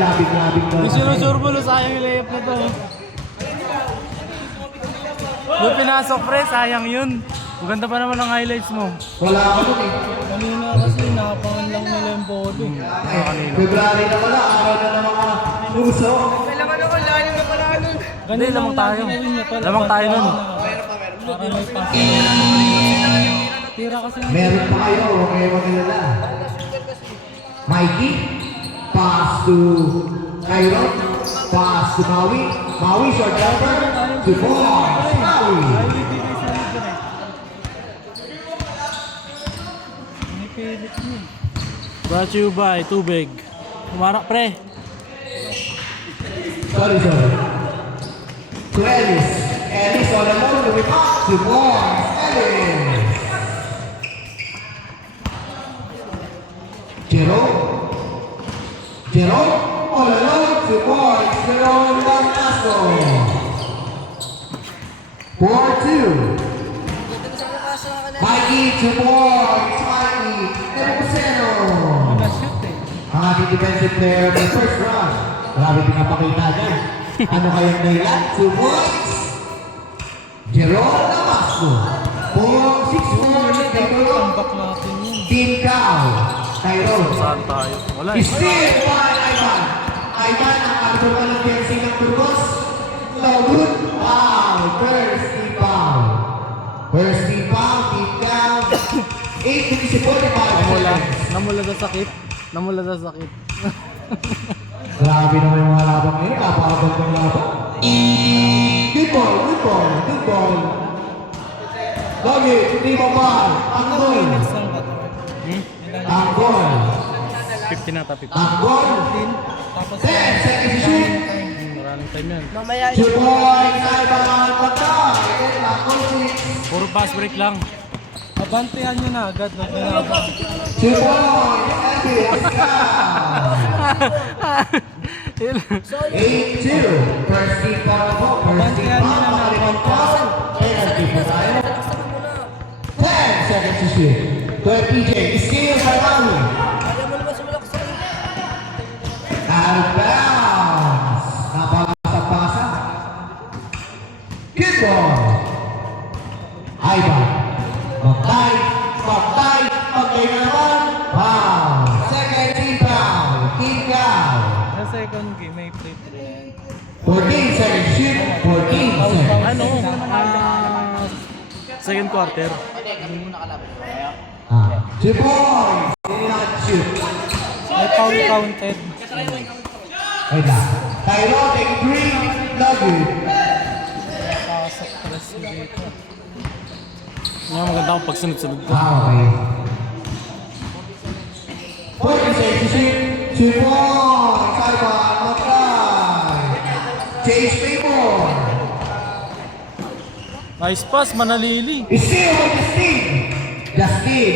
labing-labing na. May sinusurbulo, sayang yung layup na to. Doon pinasok pre, sayang yun. Maganda pa naman ang highlights mo. Wala ako dun eh. Kanina kasi nakapangan lang nila yung bodo. February na pala, araw na ng mga puso. Kailangan ako, lalim na pala nun. Hindi, lamang tayo. Lamang tayo nun. Tira kasi. Meron pa kayo, huwag kayo magkalala. Mikey, pass to Cairo, pass to Maui. Maui, short jumper, to Boy, Maui. Brought to you by Tubig. Umarak pre. Sorry. To Ellis. Ellis all alone, lumipak to Boy, Ellis. Jerome, all alone to Boy, Jerome Damasco. 4-2. Mikey to Boy, Mikey, Nebuchadnezzar. Ang ating defensive player ng first round. Marami pinapakita dyan. Ano kayang nailan? 2 points. Jerome Damasco. 4-6-4. Tambak natin yun. Team Cow. Tyrone. Saan tayo? Wala eh. Still by Ivan. Ivan ang arbor pa ng PNC ng Burgos. Lawud. Wow. First team foul. First team foul. Team Cow. 8 to 45. Namula sa sakit. Namula sa sakit. Grabe naman yung mga labang ngayon. Napakabag ng labang. Good ball. Lagi, hindi mo ba? Ang goal. Ang goal. 50 na tapi. Ang goal. 10 seconds to shoot. Maraming time yan. Mamaya 2 points. Ivan Patay. Puro pass break lang. Abantihan nyo na agad. 2 points. Eddie Escal. 8-2. First team foul po. First team foul. Makalimang foul. Penalty pa tayo. 10 seconds to shoot. To PJ. Steal by Maui. Ayaw mo naman sumulak sa akin. Out of bounds. Napapasa-pasa. Good ball. Ivan. Magtay na naman. Foul. Second team foul. Team foul. Sa second game, may free throw. 14 seconds shoot. 14 seconds. Ano? Second quarter. 2 points. Did not shoot. May foul counted. Wait lang. Tyro, take 3. Love you. Pasok press dito. Nga maganda akong pagsunod-sunod ko. Okay. 40 seconds to shoot. 2 points. Ivan Magtay. Chase Paymore. Nice pass, Manalili. Steal with Justin.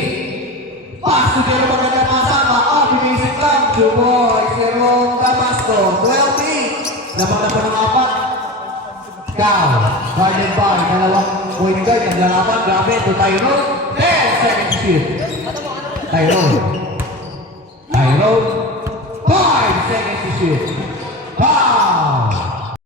Pass to Jerome maganda pasama. Basic lang. 2 points. Jerome Damasco. 12-8. Lamang na pa ng apat. Cow. Guarded by. Dalawang point guard. Ang lalaban. Grabe. To Tyrone. 10 seconds to shoot. Tyrone. 5 seconds to shoot. 5.